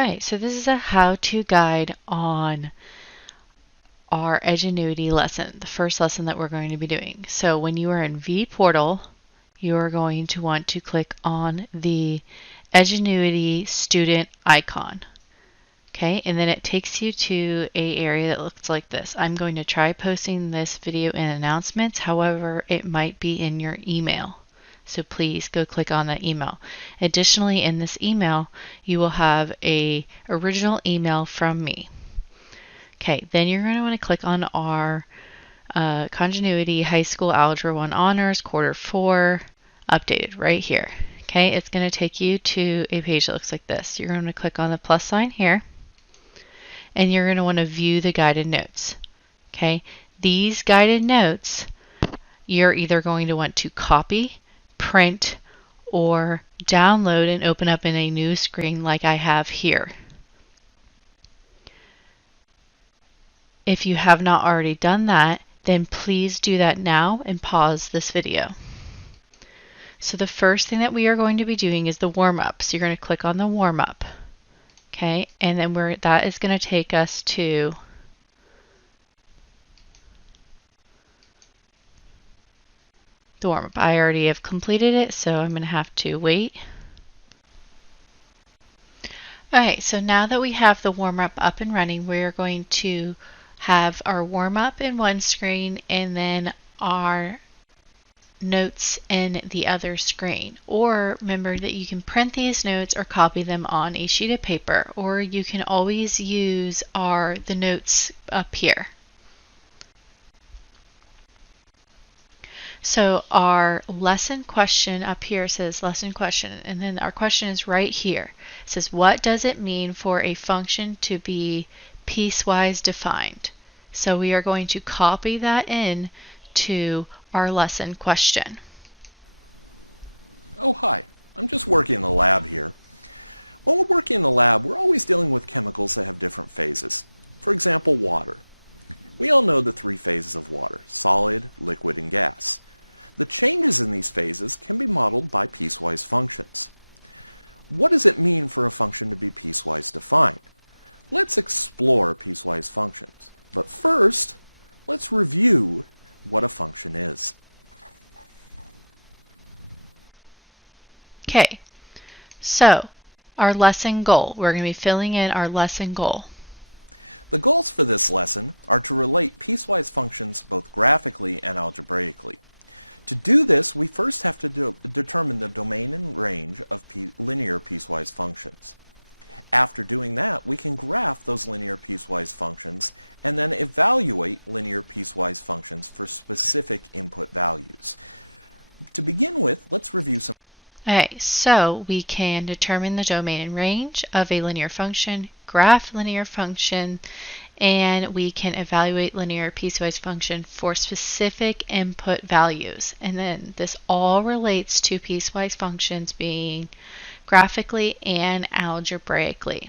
Alright, so this is a how-to guide on our Edgenuity lesson, the first lesson that we're going to be doing. So when you are in vPortal, you are going to want to click on the Edgenuity student icon. Okay, and then it takes you to an area that looks like this. I'm going to try posting this video in announcements, however, it might be in your email. So please go click on that email. Additionally, in this email, you will have a original email from me. Okay, then you're going to want to click on our Continuity High School Algebra 1 Honors Quarter 4 updated right here. Okay, it's going to take you to a page that looks like this. You're going to click on the plus sign here, and you're going to want to view the guided notes. Okay, these guided notes, you're either going to want to copy, print, or download and open up in a new screen like I have here. If you have not already done that, then please do that now and pause this video. So the first thing that we are going to be doing is the warm-up. So you're going to click on the warm-up. Okay, and then that is going to take us to the warm-up. I already have completed it, so I'm going to have to wait. Alright, so now that we have the warm-up up and running, we're going to have our warm-up in one screen and then our notes in the other screen. Or remember that you can print these notes or copy them on a sheet of paper, or you can always use the notes up here. So our lesson question up here says lesson question, and then our question is right here. It says, what does it mean for a function to be piecewise defined? So we are going to copy that in to our lesson question. Oh, hi. I'm just working in the lab here. When we're working in the lab, we're always dealing with chemicals that have different phases. For example, water. We all know the three phases of water: solid, liquid, and gas. The changes in these phases can be modeled by piecewise functions. What does it mean for a function to be piecewise defined? Let's explore piecewise functions. But first, let's review what a function is. Okay, so our lesson goal. We're going to be filling in our lesson goal. The goals for this lesson are to relate piecewise functions both graphically and algebraically. To do this, we first have to determine the domain and range of linear piecewise functions. After doing that, we can graph those linear piecewise functions and then evaluate linear piecewise functions for specific input values. To begin with, let's review some. Okay, so we can determine the domain and range of a linear function, graph linear function, and we can evaluate linear piecewise function for specific input values. And then this all relates to piecewise functions being graphically and algebraically.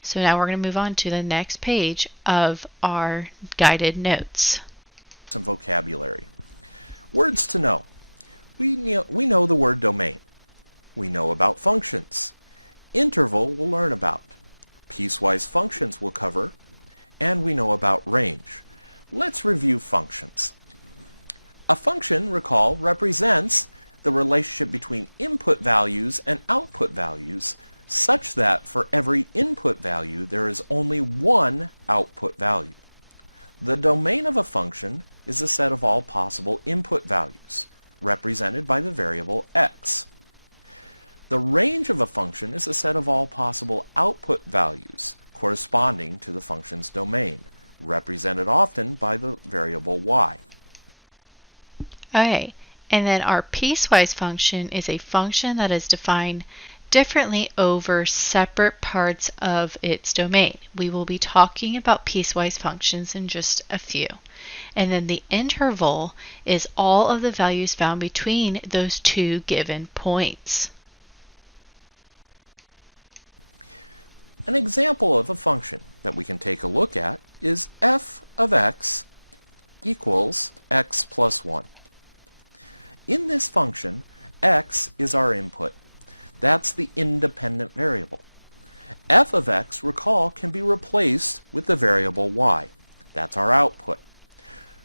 So now we're going to move on to the next page of our guided notes. Some vocabulary. Words to know. We know the word domain. We know about functions. Interval we'll learn about. Piecewise functions we'll cover. And we know about range. Let's review functions. A function, recall, represents the relationship between input values and output values such that for every input value there is only one output value. The domain of a function is a set of all possible input values, represented by the variable x. The range of a function is a set of all possible output values corresponding to the function's domain, represented often by the variable y. Okay, and then our piecewise function is a function that is defined differently over separate parts of its domain. We will be talking about piecewise functions in just a few. And then the interval is all of the values found between those two given points. An example of a function that we can take a look at is f of x equals x plus 1. In this function, x is our input. That's the independent variable. f of x, recall, can be replaced with the variable y. That's our output.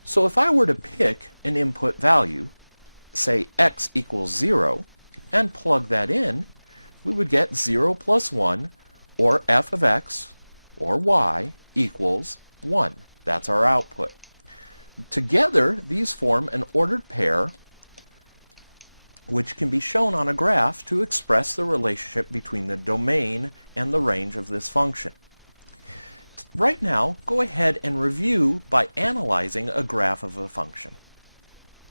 So if I were to pick an input value, say x equals 0, and plug that in, we would get 0 plus 1, or f of x, or y, equals 1. That's our output. Together, these form an ordered pair which can be shown on a graph to express the relationship between the domain and the range of this function. Right now, go ahead and review by analyzing a graph of a function.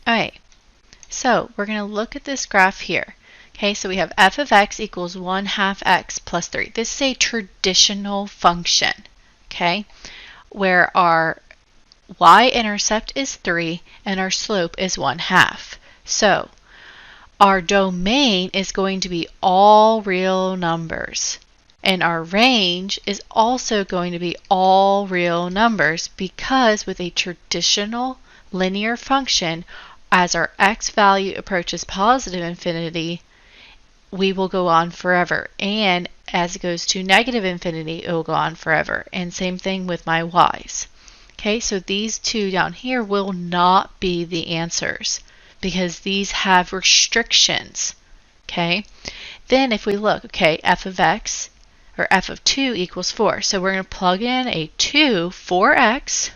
Alright, so we're going to look at this graph here. Okay, so we have f of x equals 1/2 x plus 3. This is a traditional function, okay, where our y-intercept is 3 and our slope is 1/2. So our domain is going to be all real numbers, and our range is also going to be all real numbers, because with a traditional linear function, as our x value approaches positive infinity, we will go on forever, and as it goes to negative infinity, it will go on forever. And same thing with my y's. Okay, so these two down here will not be the answers, because these have restrictions. Okay, then if we look, okay, f of x, or f of 2 equals 4. So we're going to plug in a 2 for x,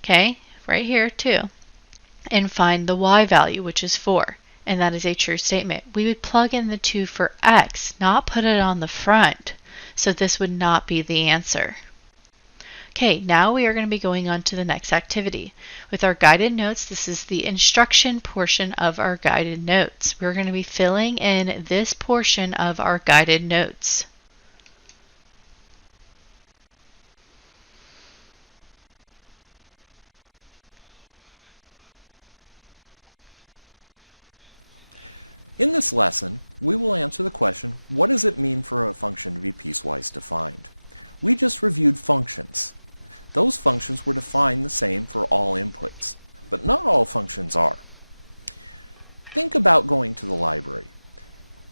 okay, right here, 2, and find the y value, which is 4. And that is a true statement. We would plug in the 2 for x, not put it on the front. So this would not be the answer. Okay, now we are going to be going on to the next activity. With our guided notes, this is the instruction portion of our guided notes. We're going to be filling in this portion of our guided notes. In this lesson, we will answer the question, what does it mean for a function to be piecewise defined? We just reviewed functions. Those functions were defined the same for all inputs, but not all functions are. Think about going to the library.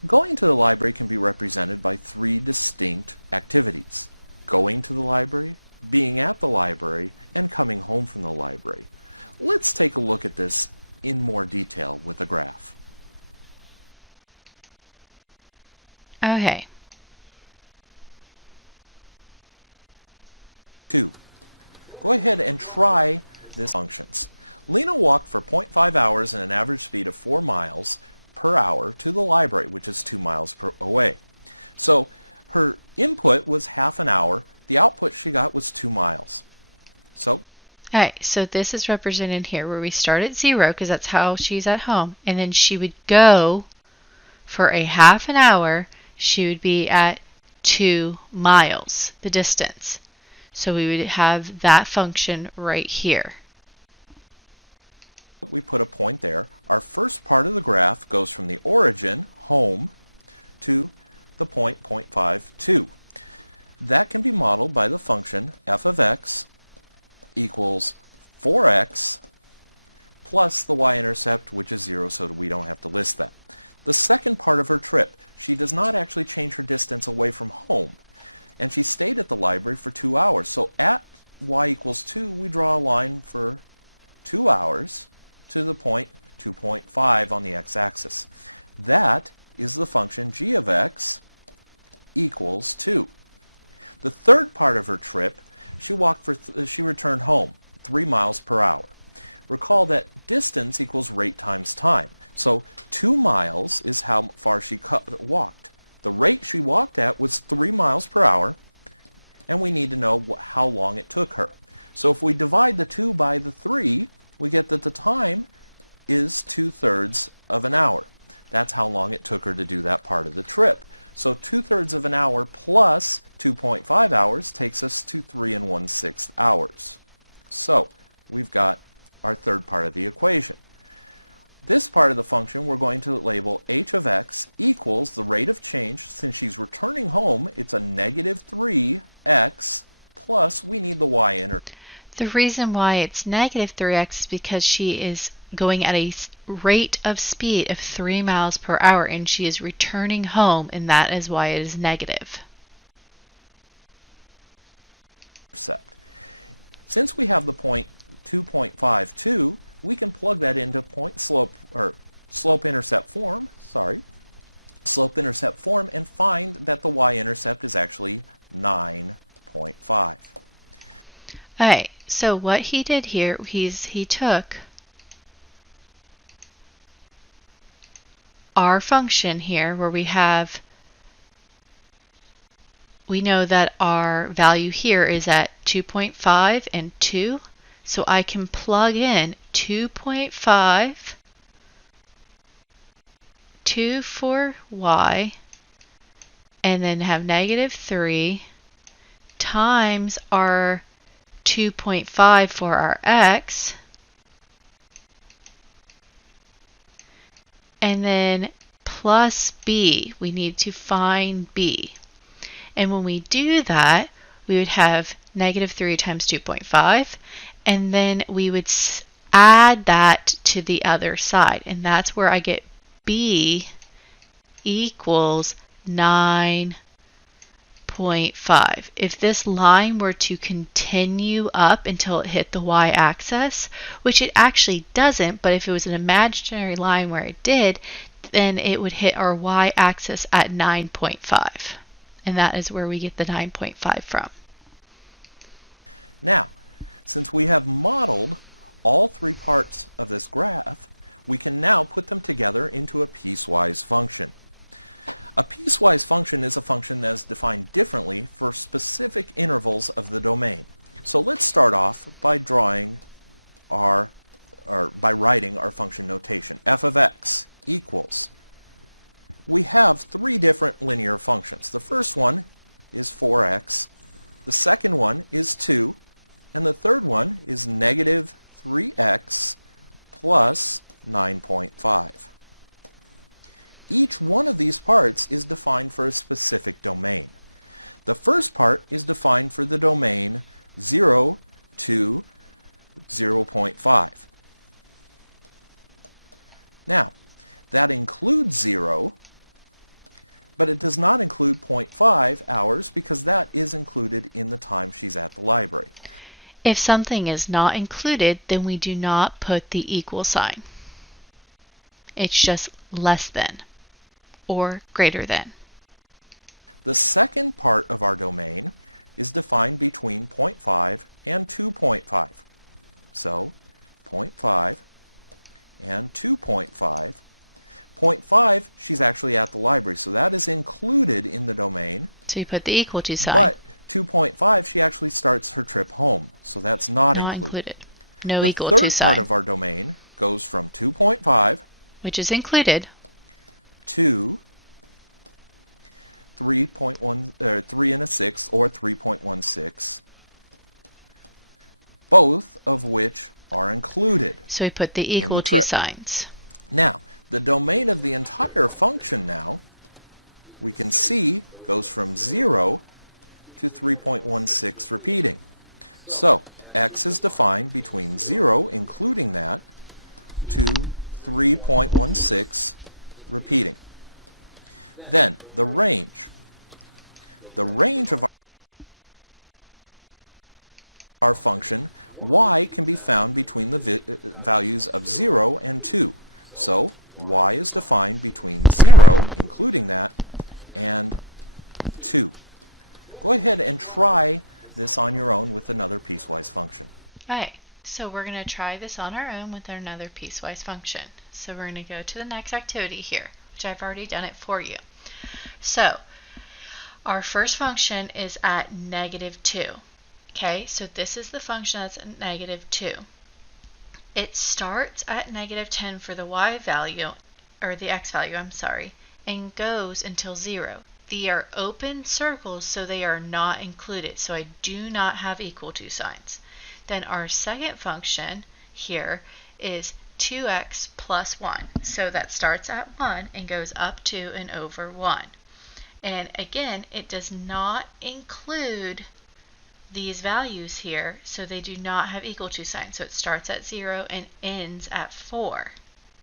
Going to the library can be represented by 3 distinct activities: going to the library, being at the library, and coming home from the library. Let's take a look at this in more detail with a graph. Okay. 2. Go ahead and try this functions. Lena walked for 0.5 hours and an average speed of 4 miles per hour to the library, which is 2 miles away. So her input was half an hour. The output she got was 2 miles. So Alright, so this is represented here where we start at 0, because that's how she's at home, and then she would go for a half an hour. She would be at 2 miles, the distance. So we would have that function right here. we put a point there. Our first part of the graph goes from the origin, home, to the point 0.52. That can be modeled by the function f of x equals 4x plus the y-intercept, which is 0, so we don't have to list that. The second part of her trip, she does not actually change her distance away from home, and she stayed at the library for 2 hours. So at y equals 2, we draw a line for 2 hours to the point 2.5 on the x-axis. That is the function g of x equals 2. The third part of her trip, she returned home 3 miles per hour. Recall that distance equals rate times time. So 2 miles is how far she walked. The rate she walked at was 3 miles per hour, and we need to know how long it took her. So if we divide the 2 by the 3, we get that the time is 2/3 of an hour. That's how long it took her to do that part of the trip. So 2/3 of an hour plus 2.5 hours takes us to 3 1/6 hours. So we've got our third part of the equation. This part of the function we're going to label h of x equals the rate of change. Since she's returning home, it's a negative 3x plus we need the y-intercept. The reason why it's negative 3x is because she is going at a rate of speed of 3 miles per hour, and she is returning home, and that is why it is negative. intercept. Since we have the point 2.52, we can plug that into slope-intercept form, and find that the y-intercept is actually 9.5. Alright, so what he did here, he took our function here where we know that our value here is at 2.5 and 2, so I can plug in 2.5, 2 for y, and then have -3 times our 2.5 for our x, and then plus b. We need to find b. And when we do that, we would have -3 times 2.5, and then we would add that to the other side, and that's where I get b equals 9.5. If this line were to continue up until it hit the y-axis, which it actually doesn't, but if it was an imaginary line where it did, then it would hit our y-axis at 9.5. And that is where we get the 9.5 from. Now, since we have modeled all three parts of this graph, we can now put them together into a piecewise function. A piecewise function is a function that is defined differently for specific intervals of the domain. So let's start off by writing our function notation. F of x equals. We have three different linear functions. The first one is 4x, the second one is 2, and the third one is -3x plus 9.5. Each one of these parts is defined for a specific domain. The first part is defined for the domain 0 to 0.5. Now, that includes 0, but it does not include 0.5 hours because that is included in the time she's at the library. If something is not included, then we do not put the equal sign. It's just less than or greater than. The second part of our domain is defined between 0.5 and 2.5. So 0.5 and 2.5. 0.5, she's actually at the library, so that is included in the domain. So you put the equal to sign. But 2.5, she actually starts her trip home, so that's not included. No equal to sign. The third sign. part of our domain goes from 2.5, which is included, to 3.1, 3 and a 6, or 3.16, both of which are included. So we put the equal to signs. Now, the domain of the entire function now, we can see, goes from 0 to 3.16 repeating. So, x is defined between 0, including that, to 3.16 repeating. Then, the range. The range of our function, y, can be found between the values of 0 and 2. So, y is defined between 0, including that, and 2. Go ahead and try this on your own with another piecewise function. Alright, so we're going to try this on our own with another piecewise function. So we're going to go to the next activity here, which I've already done it for you. So, our first function is at -2. Okay, so this is the function that's at -2. It starts at -10 for the y value, or the x value, I'm sorry, and goes until 0. They are open circles, so they are not included, so I do not have equal to signs. Then our second function here is 2x plus 1. So that starts at 1 and goes up to and over 1. And again, it does not include these values here, so they do not have equal to signs. So it starts at 0 and ends at 4,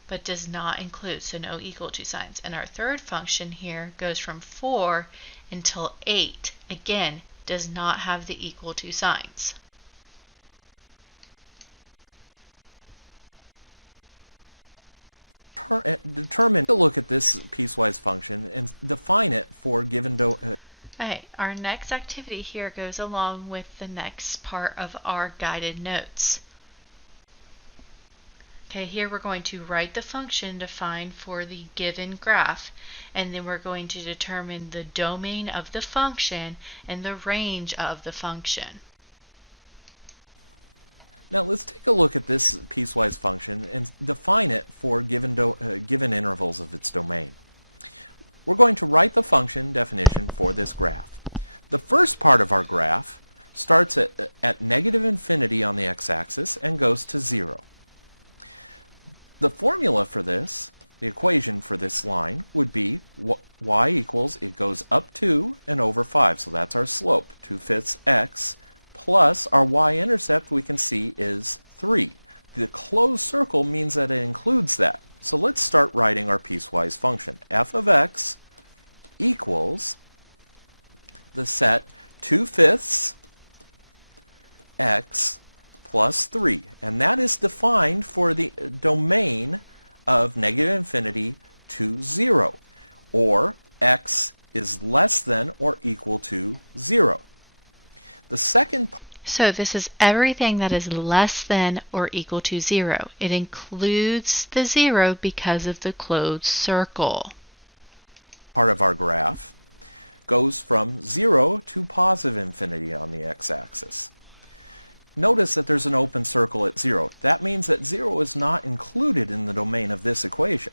but does not include, so no equal to signs. And our third function here goes from 4 until 8. Again, does not have the equal to signs. Determine, look at this piecewise function and define it for given Okay, our next activity here goes along with the next part of our guided notes. Okay, here we're going to write the function defined for the given graph, and then we're going to determine the domain of the function and the range of the function. Now let's take a look at this piecewise function and define it for given intervals of its domain. We're going to write the function definition for this graph. The first part of our graph starts at negative infinity on the x-axis and goes to 0. The formula for this, the equation for this line, would be y equals, it goes up 2 and over 5, so that's our slope, 2/5 x, plus our y-intercept we can see is 3. The closed circle means that it includes that. So let's start writing our piecewise function. F of x equals the set 2/5 x plus 3. And that is defined for the domain of negative infinity to 0, or x is less than or equal to 0. The second part. So this is everything that is less than or equal to 0. It includes the 0 because of the closed circle. Part of our graph goes from 0 to positive infinity on the x-axis. Notice that there's an open circle at 0. That means that 0 is not included in the domain of this equation.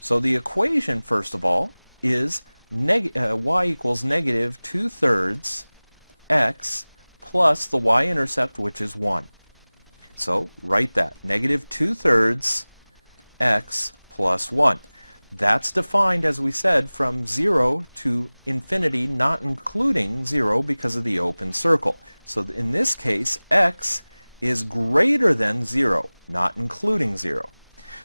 So the equation, first of all, is y equals negative 2/3 x plus the y-intercept, which is 1. So write that, negative 2/3 x plus 1. That's defined, as we said, from 0 to infinity, not including 0 because of the open circle. So in this case, x is greater than 0, not including 0.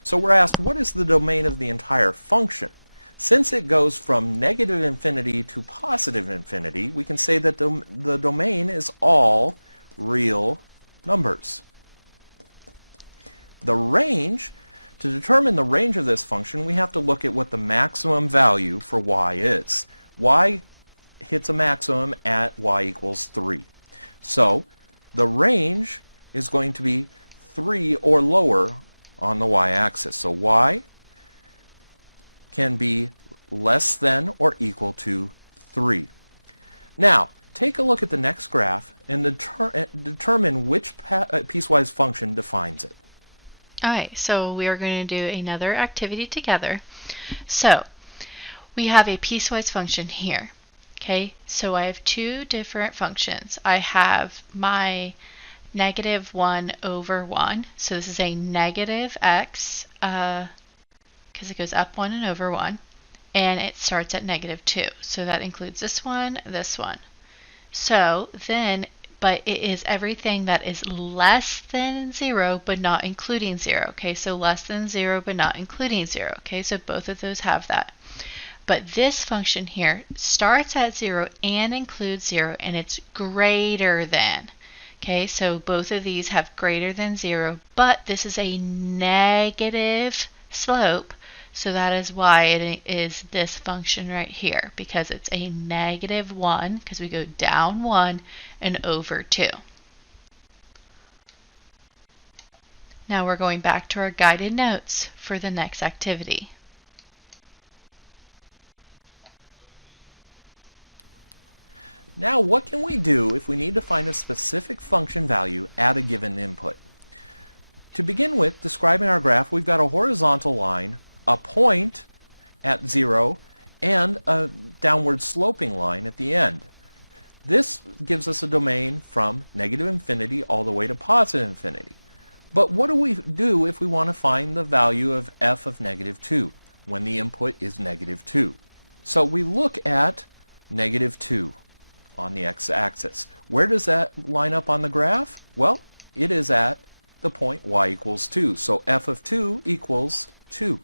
So we're asked, what is the domain of the entire function? Since it goes from negative infinity to positive infinity, we can say that the domain is all real numbers. The range, to determine the range of this function, we have to look at what the maximum value for y is. Y hits a maximum at y equals 3. So the range is going to be 3 or lower on the y-axis. So y can be less than or equal to 3. Now, take a look at the next graph and determine which piecewise function defines it. Alright, so we are going to do another activity together. So, we have a piecewise function here. Okay, so I have two different functions. I have my negative 1 over 1. So this is a negative x, because it goes up 1 and over 1. And it starts at negative 2. So that includes this one, this one. So then, but it is everything that is less than 0 but not including 0. Okay, so less than 0 but not including 0. Okay, so both of those have that. But this function here starts at 0 and includes 0, and it's greater than. Okay, so both of these have greater than 0, but this is a negative slope, so that is why it is this function right here, because it's a negative 1, because we go down 1 and over 2. Now we're going back to our guided notes for the next activity. Now, what can we do if we need to find a specific function value at a given input? To begin with, describing our graph, we've got a horizontal line, a point at 0, and a downward sloping line at the end. This gives us a domain from negative infinity all the way to positive infinity. But what do we do if we want to find the value of f of negative 2 when the input is negative 2? So we look at negative 2 on the x-axis. Where does that line up on the graph? Well, it is at the point y equals 2. So f of 2 equals 2.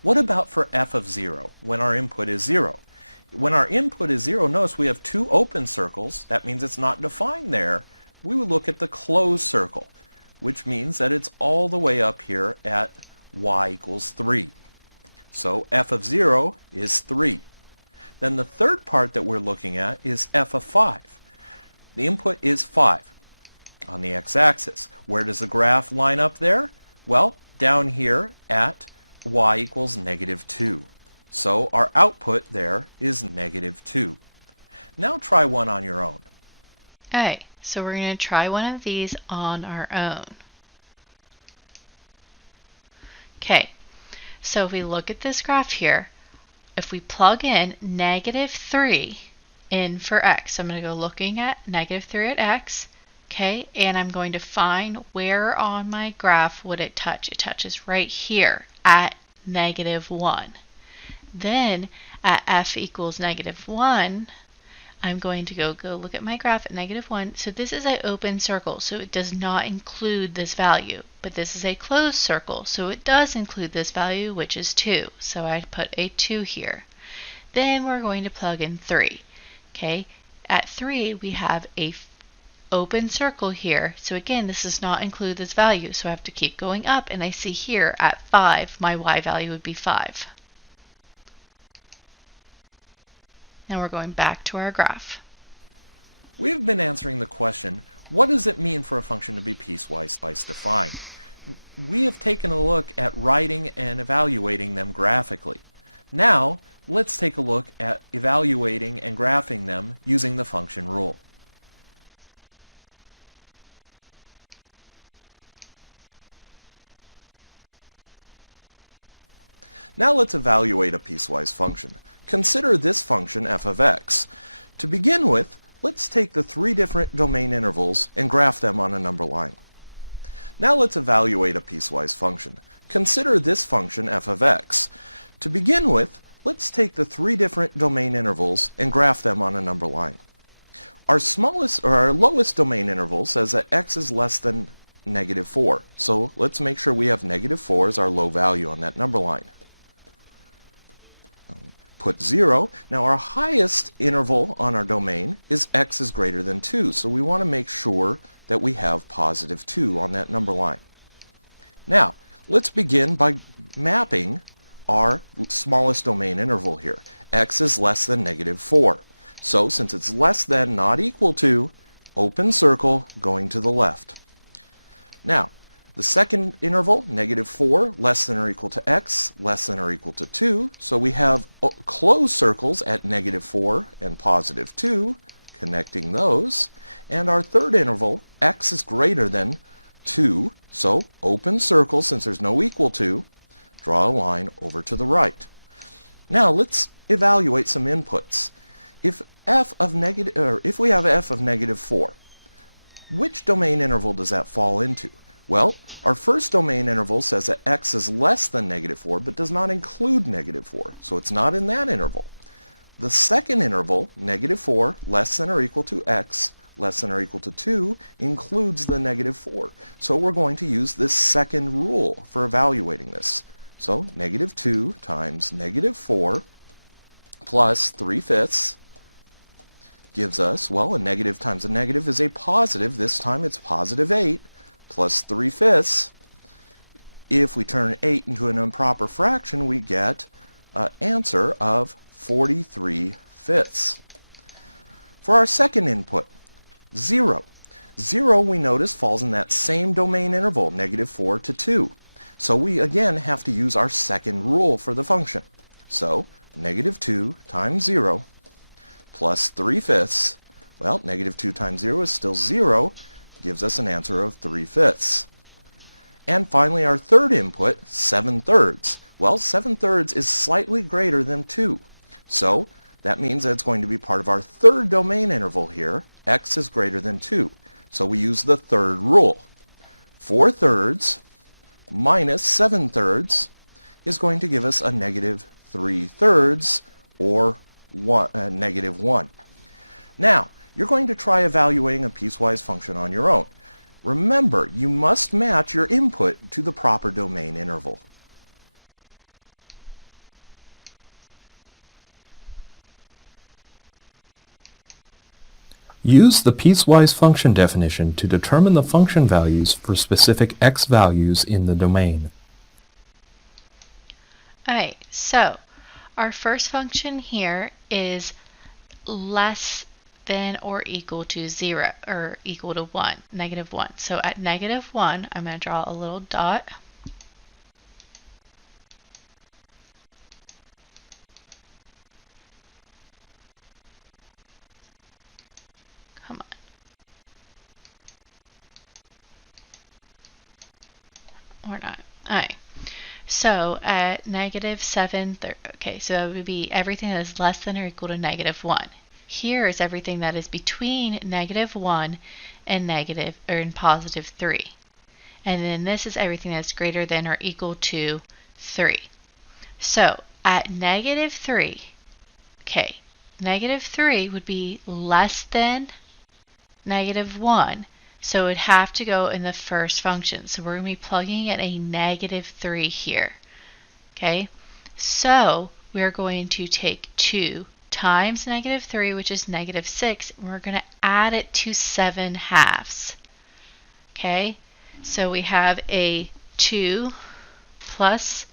What about for f of 0 when our input is 0? When our input is 0, notice we have two open circles. That means it's not defined there. We would look at the closed circle, which means that it's all the way up here at y equals 3. So f of 0 is 3. Then the third part that we're looking at is f of 5. The input is 5 on the x-axis. Where does the graph line up there? Well, down here at y equals -2. So our output there is -2. Now try one on your own. Alright, so we're going to try one of these on our own. Okay, so if we look at this graph here, if we plug in -3 in for x, so I'm going to go looking at -3 at x, okay, and I'm going to find where on my graph would it touch. It touches right here at -1. Then at f equals -1, I'm going to go look at my graph at -1. So this is an open circle, so it does not include this value. But this is a closed circle, so it does include this value, which is 2. So I put a 2 here. Then we're going to plug in 3. Okay, at 3 we have a open circle here. So again, this does not include this value, so I have to keep going up, and I see here at 5, my y value would be 5. Now we're going back to our graph. We have been answering the question, what does it mean for a function to be piecewise defined? We have taken a look at writing and evaluating them graphically. Now, let's take a look at evaluating and graphing them using the function rule. Now let's evaluate a piecewise function. Consider this function f of x. To begin with, let's take the three different domain intervals and graph them on a number line. Now let's evaluate a piecewise function. Consider this function f of x. To begin with, let's take the three different domain intervals and graph them on a number line. Our lowest domain interval says that x is less than -4. So let's make sure we have -4 as our low value on that number line. Put 0. Now our highest interval on our domain is x is greater than 2. So we want to make sure that we have +2 on that number line. Now, let's begin by mapping our smallest domain interval here. X is less than -4. So since it's less than, not equal to, open circle going to the left. Now, the second interval, -4, less than or equal to x, less than or equal to 2. So we have closed circles at -4 and +2, connecting those. And our third interval, x is greater than 2. So open circle, since there's no equal to, draw a line over to the right. Now let's evaluate some inputs. If we have f of -4, which domain interval does that fall into? Well, our first domain interval says that x is less than -4, but does not include -4, so it's not in that interval. The second interval, -4, less than or equal to x, less than or equal to 2, includes the -4. So we're going to use this second rule for evaluating this. So -2 times -4 plus 3/5 gives us, well, a negative times a negative is a positive. This time it's +8. Plus 3/5. If we turn 8 into an improper fraction, we get an answer of 43/5. For our second input, 0. 0, we notice, falls in that same domain interval, -4 to 2. So we again have to use our second rule for the function. So -2 times 0 plus 3/5. Well, -2 times 0 is still 0. Gives us an answer of 3/5. And finally, our third input, 7/3. Well, 7/3 is slightly greater than 2. So that means that it's going to be part of our third domain interval here. X is greater than 2. So we use the third rule. 4/3 minus 7/3 is going to give us a -3/3, or -1. Now, you're going to try evaluating a piecewise function on your own. Remember, you must match your input to the proper domain interval. Use the piecewise function definition to determine the function values for specific x values in the domain. Alright, so our first function here is less than or equal to 0 or equal to 1, negative 1. So at negative 1, I'm going to draw a little dot. Come on. Or not. Alright. So at negative 7, okay, so that would be everything that is less than or equal to negative 1. Here is everything that is between negative 1 and negative or in positive 3. And then this is everything that's greater than or equal to 3. So at negative 3, okay, negative 3 would be less than negative 1. So it would have to go in the first function. So we're going to be plugging in a negative 3 here. Okay, so we're going to take 2 times negative 3, which is negative 6, and we're going to add it to 7 halves. Okay, so we have a 2 plus,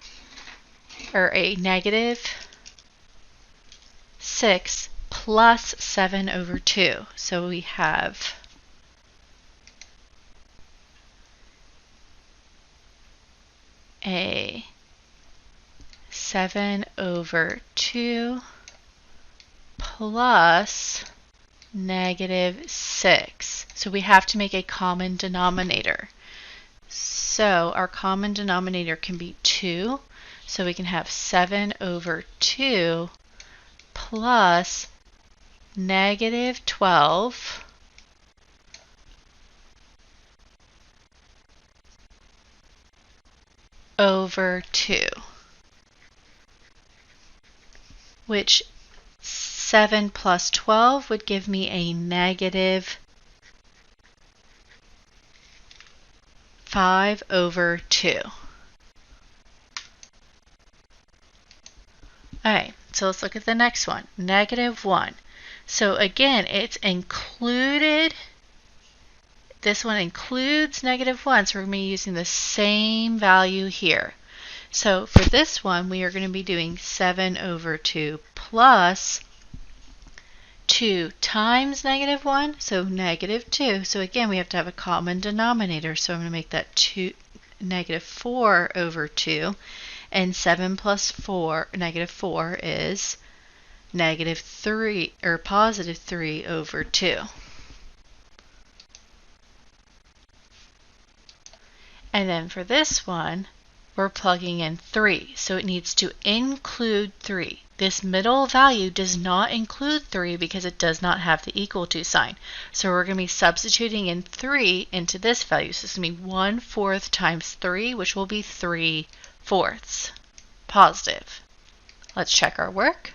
or a negative 6 plus 7 over 2. So we have a 7 over 2 plus negative 6. So we have to make a common denominator. So our common denominator can be 2. So we can have 7 over 2 plus negative 12 over 2, which 7 plus 12 would give me a negative 5 over 2. Alright, so let's look at the next one, negative 1. So again, it's included, this one includes negative 1, so we're going to be using the same value here. So for this one, we are going to be doing 7 over 2 plus 2 times negative 1, so negative 2. So again, we have to have a common denominator, so I'm going to make that negative 4 over 2. And 7 plus 4, negative 4, is negative 3, or positive 3 over 2. And then for this one, we're plugging in 3, so it needs to include 3. This middle value does not include 3 because it does not have the equal to sign. So we're going to be substituting in 3 into this value. So it's going to be 1/4 times 3, which will be 3/4. Positive. Let's check our work.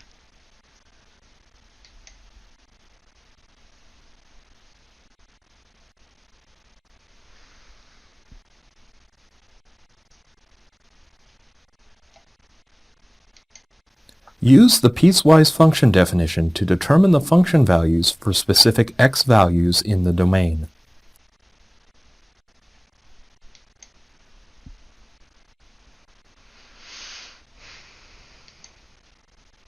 Use the piecewise function definition to determine the function values for specific x values in the domain.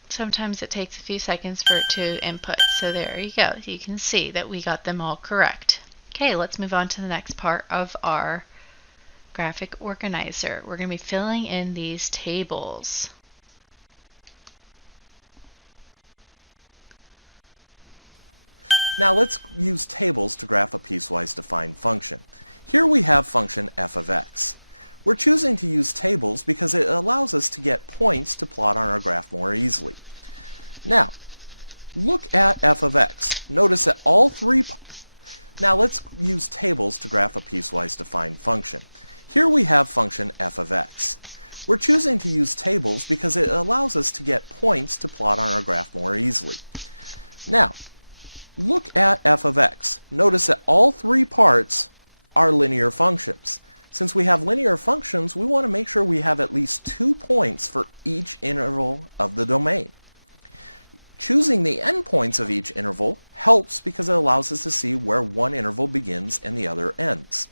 Sometimes it takes a few seconds for it to input. So there you go. You can see that we got them all correct. Okay, let's move on to the next part of our graphic organizer. We're going to be filling in these tables. Now let's use tables to graph a piecewise defined function. Here we have function f of x. We're choosing to use tables because it allows us to get points to plot on our graph more easily. Now, look at f of x. Notice that all three... Now let's use tables to graph a piecewise defined function. Here we have function f of x. We're choosing to use tables because it allows us to get points to plot on our graph more easily. Now, look at f of x. Notice that all three parts are linear functions. Since we have linear functions, we want to make sure we have at least 2 points for each interval of the domain. Choosing the endpoints of each interval helps because it allows us to see where one interval begins and the other ends.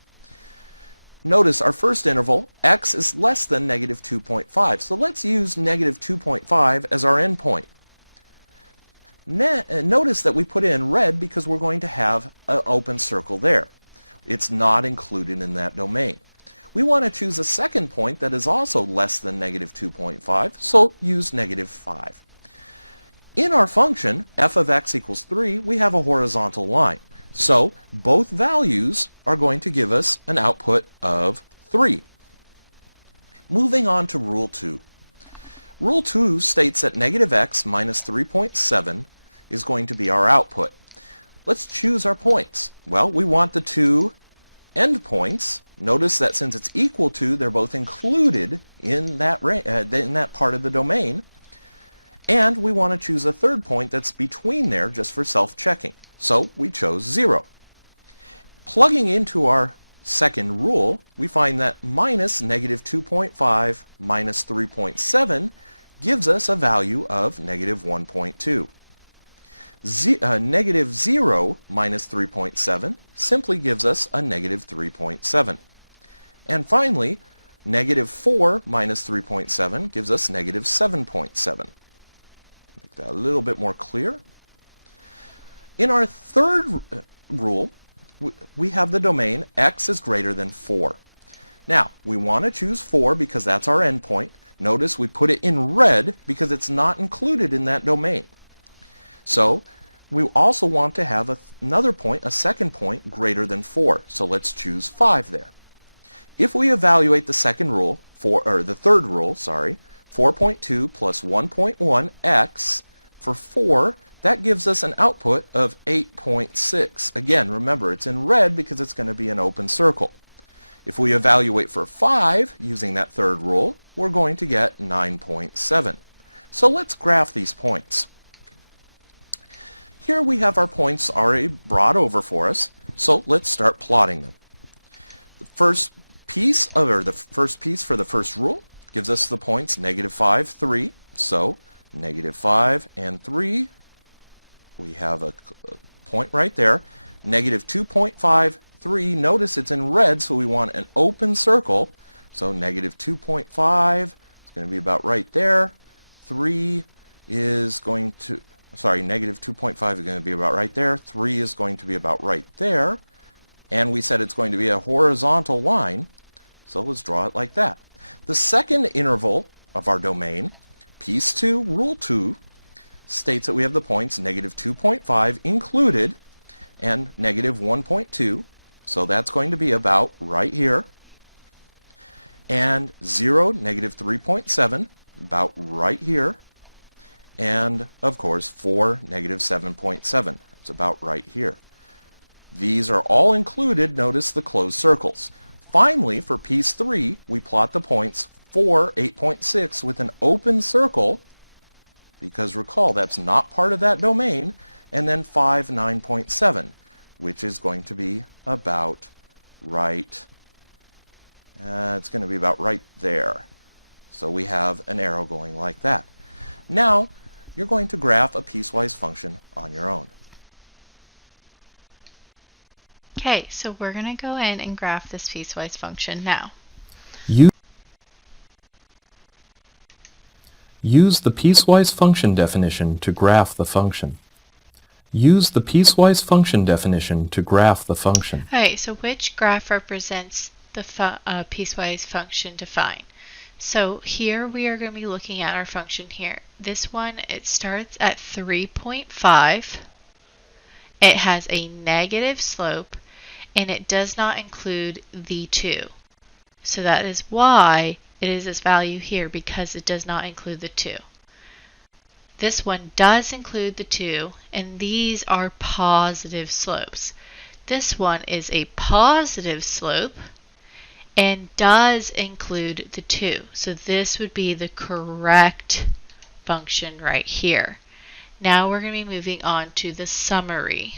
Notice our first interval, x is less than negative 2.5. So let's use negative 2.5 as our endpoint. Notice that we put it in red because we're going to have an open circle there. It's not included in that domain. We want to choose a second point that is also less than negative 2.5, so use negative 5. In our function, f of x equals 3, we have a horizontal line. So both values are going to give us an output of 3. Moving on to Rule 2. Rule 2 states that negative x minus 3.7 is going to be our output. Let's choose our points. Well, we want the two endpoints. Notice that since it's equal to, they're both included in that part of the domain. And we want to choose a third point that's between there just for self-checking. So we chose 0. Plugging into our second rule, we find that minus negative 2.5 minus 3.7 gives us a value of negative 1.2. Negative 0 minus 3.7 simply gives us a negative 3.7. And finally, negative 4 minus 3.7 gives us negative 7.7. Make that a little bit more clear. In our third rule, we have the domain x is greater than 4. Now, we want to choose 4 because that's our endpoint. Notice we put it in red because it's not included in that domain. So we also want to have another point, a second point, greater than 4. So let's choose 5 there. If we evaluate the second rule, the third rule, 4.2 plus 1.1x for 4, that gives us an output of 8.6. Again, remember, it's in red because it's going to be an open circle. If we evaluate for 5 using that third rule, we're going to get 9.7. So let's graph these points. Here we have our points already brought over for us, so let's start plotting them. The first piece for the first rule gives us the points negative 5, 3. So negative 5 and 3, we have a point right there. Negative 2.5, 3, notice it's in red, so we want an open circle. So negative 2.5 is going to be about right there. 3 is going to, negative 2.5 is going to be about right there. 3 is going to be about right there. And we said it's going to be a horizontal line, so let's draw it like that. The second interval of our domain, piece 2, rule 2, states that we have the points negative 2.5 included and negative 1.2, so that's going to be about right here, and 0, negative 3.7, about right here, and of course 4, negative 7.7, that's about right here. These are all included, notice the closed circles. Finally, for piece 3, we plot the points 4, 8.6 with an open circle, because recall that's not part of that domain, and then 5, 9.7, which is going to be about right, it's going to be about right there. So we have an arrow going like that. Now, you're going to graph a piecewise function on your own. Okay, so we're going to go in and graph this piecewise function now. Use the piecewise function definition to graph the function. Use the piecewise function definition to graph the function. Okay, so which graph represents the piecewise function defined? So here we are going to be looking at our function here. This one, it starts at 3.5. It has a negative slope, and it does not include the 2. So that is why it is this value here, because it does not include the 2. This one does include the 2, and these are positive slopes. This one is a positive slope and does include the 2. So this would be the correct function right here. Now we're going to be moving on to the summary.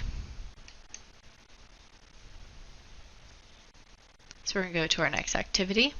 So we're going to go to our next activity.